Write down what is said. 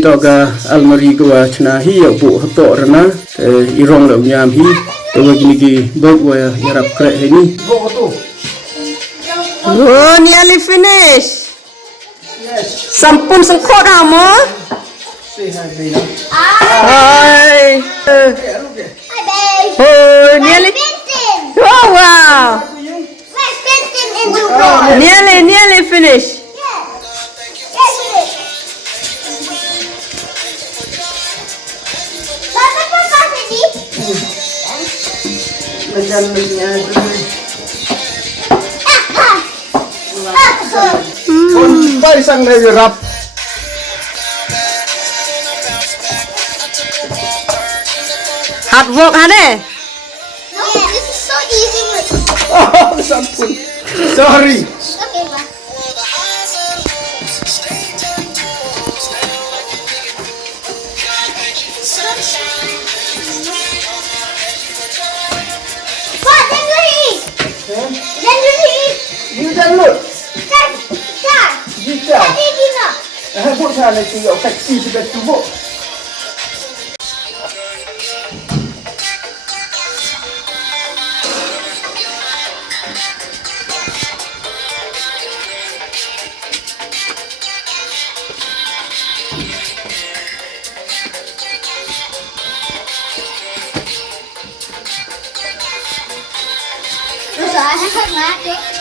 toga almari gua Chna hi ya bu hato rana irong la ñiam hi to gini gi bog wa yarap kre ni. Oh, nearly finished. Yes. Sampun sengkot amo. Say hi baby. Hi. Oh, nearly. Oh wow. Nearly finished. Pai sang lagi rap. Hard work hane. No, this is so easy. Oh, sampun. Sorry. Okay, Ma. What? Then you eat. Then you eat. You jangan lut. Start. Bisa. Start eating now. Buat sana tu yo taksi sudah tubuk. Terus saya kan ngaco.